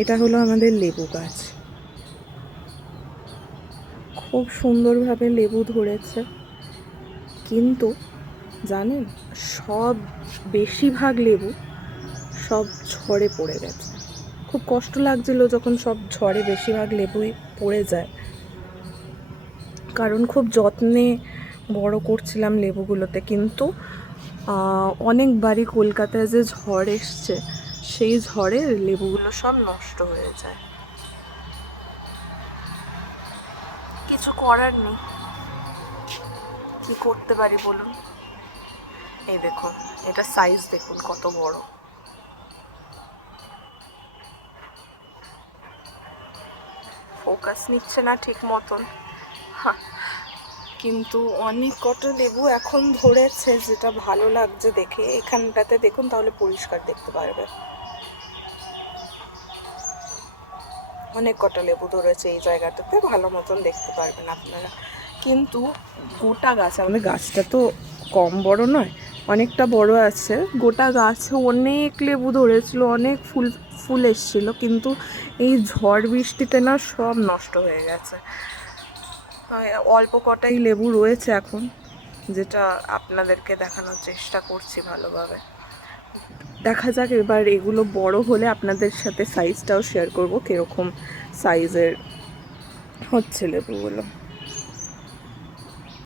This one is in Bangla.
এটা হলো আমাদের লেবু গাছ, খুব সুন্দরভাবে লেবু ধরেছে, কিন্তু জানেন সব বেশিরভাগ লেবু সব ঝড়ে পড়ে গেছে। খুব কষ্ট লাগছিল যখন সব ঝড়ে বেশিরভাগ লেবুই পড়ে যায়, কারণ খুব যত্নে বড় করছিলাম লেবুগুলোতে। কিন্তু অনেকবারই কলকাতায় যে ঝড় এসছে, সেই ঝড়ে লেবুগুলো সব নষ্ট হয়ে যায়। কিছু করার নেই, কি করতে পারি বলুন। এই দেখুন, এটা সাইজ দেখুন কত বড়। ফোকাস নিচ্ছে না ঠিক মতন, কিন্তু অনেক কটা লেবু এখন ধরেছে, যেটা ভালো লাগছে দেখে। এখানটাতে দেখুন, তাহলে পরিষ্কার দেখতে পারবে। অনেক কটা লেবু ধরেছে এই জায়গাটাতে, ভালো মতন দেখতে পারবেন আপনারা। কিন্তু গোটা গাছ, আমাদের গাছটা তো কম বড় নয়, অনেকটা বড় আছে। গোটা গাছে অনেক লেবু ধরেছিল, অনেক ফুল ফুল এসছিল, কিন্তু এই ঝড় বৃষ্টিতে না সব নষ্ট হয়ে গেছে। অল্প কটাই লেবু রয়েছে এখন, যেটা আপনাদেরকে দেখানোর চেষ্টা করছি ভালোভাবে। দেখা যাক এবার এগুলো বড় হলে আপনাদের সাথে সাইজটাও শেয়ার করব, কীরকম সাইজের হচ্ছে লেবুগুলো।